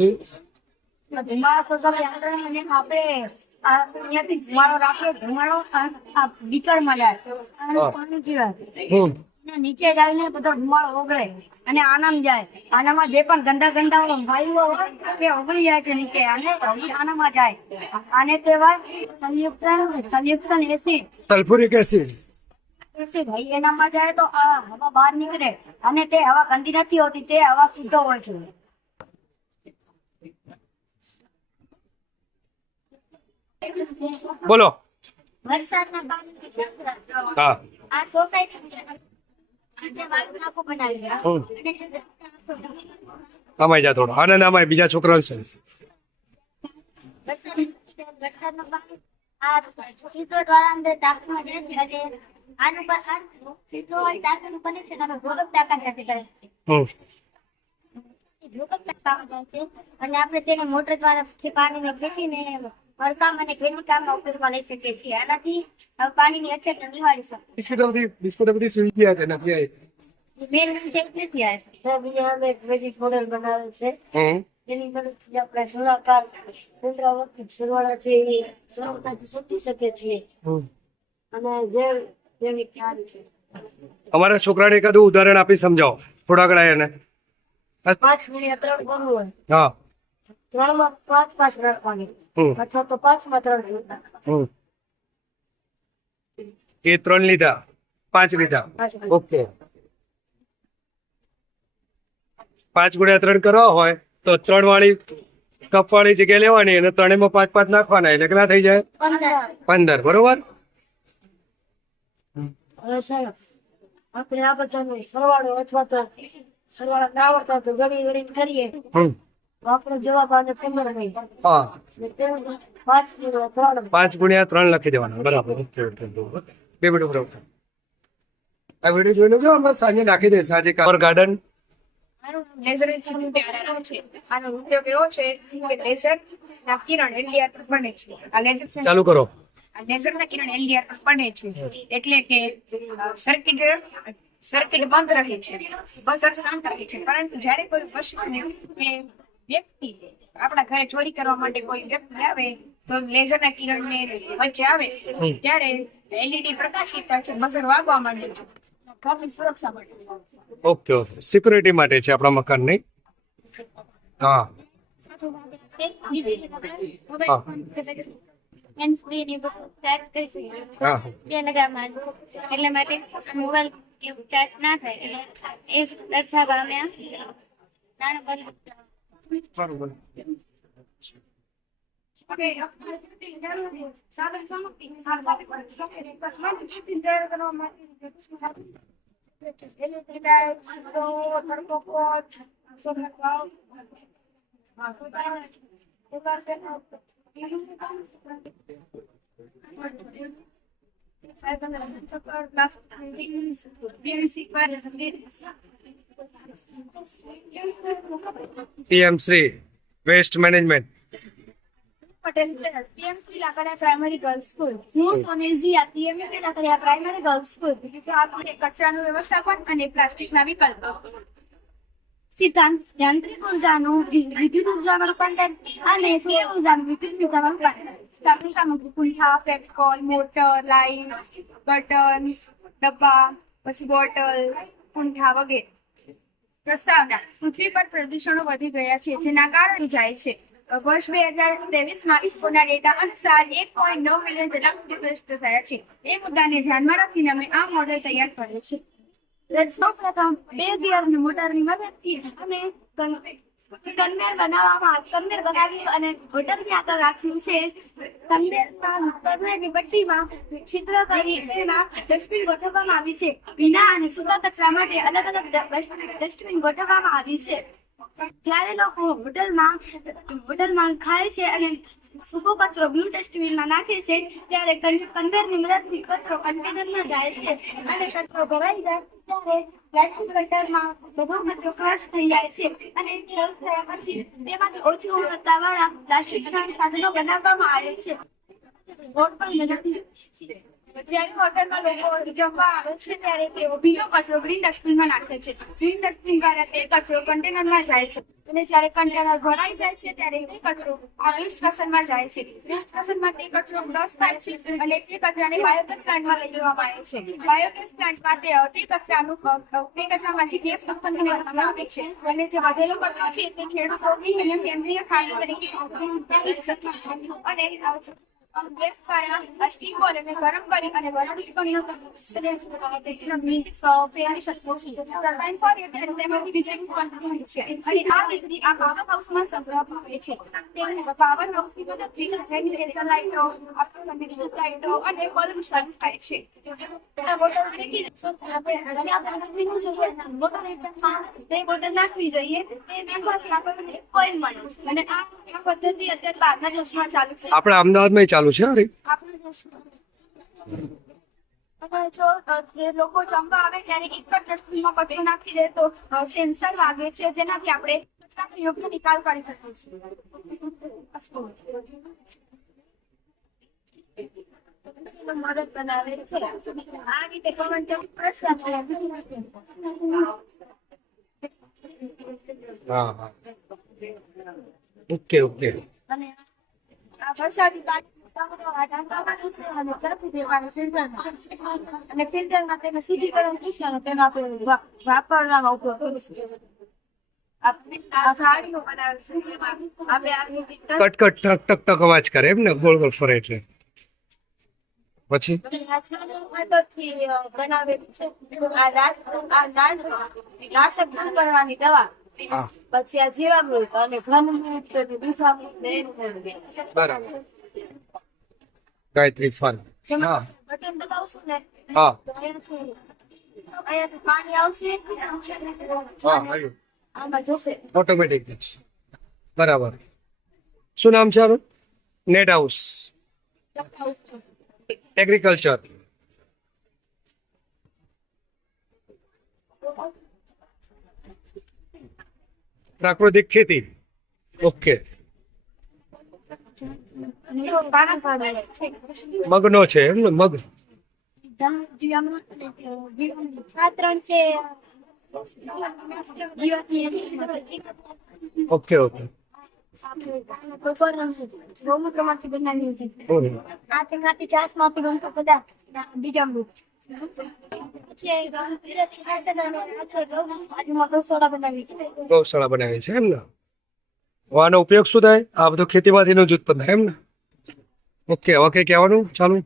પછી ધુમાડો તો તમે આપણે અહીંયાથી ધુમાડો રાખીએ, ધુમાડો બીકરમાં જાય અને પાણી પીવાય. નીચે જઈને બધો ધુમાડો ઓગળે અને આનામાં જાય. આનામાં જે પણ ગંદા વાયુઓ હોય તે ઓગળી જાય છે નીચે અને આનામાં જાય. આને કહેવાય સંયુક્ત એસિડ, સલ્ફ્યુરિક એસિડ. ભાઈ. એનામાં જાય તો આ હવા બહાર નીકળે અને તે હવા ગંદી નથી હોતી, તે હવા શુદ્ધ હોય છે. બોલો. વરસાદના પાણીથી સંગ્રહ. હા. આ સોસાયટી આમાં જા થોડો આનંદ, આમાં બીજા છોકરાઓ છે. વરસાદનું પાણી આ ચિત્રો દ્વારા અંદર ટાંકીમાં જાય છે અને આનું પર આ ચિત્રો હોય ટાંકીનું કનેક્શન આપણે ભૂગર્ભ ટાંકા સાથે કરે છે. ભૂગર્ભ ટાંકામાં જાય છે અને આપણે તેને મોટર દ્વારા પાણીને ખેંચીને ઘરકામ અને ખેતી કામમાં ઉપયોગમાં લઈ શકીએ છીએ. આનાથી પાણીની અછત નિવારી શકીએ. બિસ્કુટ બધી સુઈ ગયા છે, નથી આવી. મેન છે નથી આ બીજા અમે વેજીસ મોડેલ બનાવે છે. એની મદદથી આપણે સુરાકાર પુનરાવર્તિત સરવાળા છે એ સરળતાથી સમજી શકીએ છીએ અને જેવી ખ્યાલ છે. અમારા છોકરાને એકાદું ઉદાહરણ આપી સમજાવો થોડા ઘણા એને. 5 ગુણ્યા 3 કરવું હોય. હા. 3 માં 5 રાખવાની અથવા તો 5 માં 3 રાખવાની. એ 3 લીધા, 5 લીધા. ઓકે. 5 ગુણ્યા 3 કરવા હોય તો 3 વાળી કપ વાળી જગ્યા લેવાની અને 3 માં 5 નાખવાના એટલે કેટલા થઈ જાય? 15. બરોબર. હવે સાહેબ આપણે આ બધાનો સરવાળો અથવા તો સરવાળો ના આવડતા તો ગણી કરીએ આપણો જવાબ આવે 15 નહીં. હા. 5 ગુણ્યા 3 લખી દેવાના. બરાબર. બે મિનિટ બરાબર. આ વિડીયો જોઈ લેજો, અમે સાંજે નાખી દઈશ. આજે કવર ગાર્ડન આનો ઉપયોગ એવો છે કે લેઝર ના કિરણ એલડીઆર પર બને છે. આ લેઝર ચાલુ કરો. આ લેઝર ના કિરણ એલડીઆર પર બને છે એટલે કે સર્કિટ બંધ રહે છે, બઝર શાંત રહે છે. પરંતુ જયારે કોઈ વસ્તુ કે વ્યક્તિ આપણા ઘરે ચોરી કરવા માટે કોઈ વ્યક્તિ આવે તો લેઝર ના કિરણ ને વચ્ચે આવે ત્યારે એલઈડી પ્રકાશિત થાય છે, બઝર વાગવા માંડે છે. ઘરની સુરક્ષા માટે. ઓકે. સિક્યુરિટી માટે છે આપણા મકાનની. હા. એટલા માટે મોબાઈલ ચાર્જ ના થાય એ દર્શાવવા અમે નાનું બરોબર. PM Shri waste management Patel PMC લાકડા પ્રાઇમરી ગર્લ્સ સ્કૂલ. હું સોનેલજી આ પીએમસી લાકડા પ્રાઇમરી ગર્લ્સ સ્કૂલ. કચરાનું વ્યવસ્થાપન અને પ્લાસ્ટિકના વિકલ્પ. સિદ્ધાંત યાંત્રિક ઉર્જાનું વિદ્યુત ઉર્જામાં રૂપાંતર અને સૌર ઉર્જાનું વિદ્યુત ઉર્જામાં રૂપાંતર. સાધન સામગ્રી પુંઠા, ફેવિકોલ, મોટર, લાઈટ, બટન, ડબ્બા, પછી બોટલ, પુંઠા વગેરે. પ્રસ્તાવના. પૃથ્વી પર પ્રદૂષણો વધી ગયા છે જેના કારણે જાય છે. વર્ષ 2023માં ઇફકોના ડેટા અનુસાર 1.9 મિલિયન જેટલા ક્ષતિગ્રસ્ત થયા છે. એ મુદ્દાને ધ્યાનમાં રાખીને અમે આ મોડેલ તૈયાર કર્યો છે. સૌપ્રથમ 2 ગિયરની મોટરની મદદથી અને કન્વેયર બનાવી અને હોટલની આગળ રાખ્યું છે. કન્વેયરની પટ્ટીમાં છિદ્ર કરી તેમાં ડસ્ટબિન ગોઠવવામાં આવી છે. ભીના અને સૂકા કચરા માટે અલગ અલગ ડસ્ટબિન ગોઠવવામાં આવી છે. જ્યારે લોકો હોટલમાં ખાય છે અને સૂકો કચરો બ્લુ ડસ્ટબિનમાં નાખે છે ત્યારે કન્વેયરની મદદથી કચરો કન્ટેનરમાં જાય છે અને કચરો ભરાઈ જાય ત્યારે પ્લાસ્ટિક કટરમાં બધો કચરો ક્રશ થઈ જાય છે અને ક્રશ થયા પછી તેમાંથી ઓછી ગુણવત્તાવાળા પ્લાસ્ટિકના સાધનો બનાવવામાં આવે છે. બોર્ડ પર મદદથી જ્યારે હોટલમાં લોકો જમવા આવે છે ત્યારે તેઓ ભીનો કચરો ગ્રીન ડસ્ટબિનમાં નાખે છે. ગ્રીન ડસ્ટબિન દ્વારા તે કચરો કન્ટેનરમાં જાય છે અને જ્યારે કન્ટેનર ભરાઈ જાય છે ત્યારે તે કચરો આ વેસ્ટ કચરામાં જાય છે. વેસ્ટ કચરામાં તે કચરો બ્રશ થાય છે અને તે કચરાને બાયોગેસ પ્લાન્ટમાં લઈ જવામાં આવે છે. બાયોગેસ પ્લાન્ટમાં તે કચરામાંથી ગેસ ઉત્પન્ન કરવામાં આવે છે અને જે વધેલો કચરો છે તે ખેડૂતો એને સેન્દ્રીય ખાતર તરીકે ઉપયોગી શકે છે અને ગેસ દ્વારા સ્ટીમ બોઇલરને ગરમ કરી અને વધુ ટિપ્પણીઓ ફેરવી શકીએ છીએ. ટર્બાઇન ફરે ત્યારે તેમાંથી વીજળી ઉત્પન્ન થાય છે અને આ વીજળી આ પાવર હાઉસમાં સંગ્રહવામાં આવે છે. તે પાવર હાઉસની મદદથી જેનરેટર લાઇટો, વિદ્યુત લાઇટો અને બલ્બ શરૂ થાય છે. આ બોટલ ફેંકી દઈશું. અને આપણે પીવું જોઈએ ના. તે બોટલ નાખવી જોઈએ. તે નાખવાથી આપણને કોઈન મળે છે. અને આ પદ્ધતિ અત્યારે બહારના દેશમાં ચાલુ છે. આપણા અમદાવાદમાં ચાલુ છે. અરે આપણા દેશમાં અને જો જે લોકો જમવા આવે ત્યારે એક જ ડસ્ટબિનમાં કચરો નાખી દે તો સેન્સર વાગે છે જેનાથી આપણે કચરાનો યોગ્ય નિકાલ કરી શકીએ છીએ. મદદ બનાવે છે. આ રીતે પવન ચક્કર હા હા ઓકે ઓકે. અને આ વરસાદી પાણી સંગ્રહવા ટાંકામાં જશે અને ત્યાંથી તે પાણી ફિલ્ટરમાં અને ફિલ્ટરમાં તેને શુદ્ધિકરણ થશે અને તેનો આપણે વાપરવામાં ઉપયોગ કરી શકીએ છીએ. આપણે આ સાડીઓ બનાવે છે આપણે આવી રીતે કટ કટ ટક ટક ટક અવાજ કરે એમ ને, ગોળ ગોળ ફરે એટલે. પછી ખાતરથી બનાવેલી છે. નાશક દૂર કરવાની દવા, હા પછી આ જીવામૃત અને ઘનમૃત બીજામૃત ને એનું બરાબર. ગાયત્રી ફન. હા બટન દબાવશું ને હા તો અહીંયાથી પાણી આવશે હા આવ્યું આમાં જશે. ઓટોમેટિક. બરાબર. શું નામ છે આનું? Net house agriculture. પ્રાકૃતિક ખેતી. ઓકે. મગનો છે એમ ને? મગ. આ ત્રણ છે ઓકે ઓકે. ગૌમૂત્રમાંથી બનાવી હતી. હમ. આ તેમાંથી ચાસમાંથી બનતો પદાર્થ બીજા મૃત ગૌશાળા બનાવી છે. ગૌશાળા બનાવી છે એમ ને? આનો ઉપયોગ શું થાય? આ બધું ખેતીમાંથીનું જ ઉત્પન્ન થાય એમ ને? ઓકે. ઓકે કહેવાનું ચાલુ.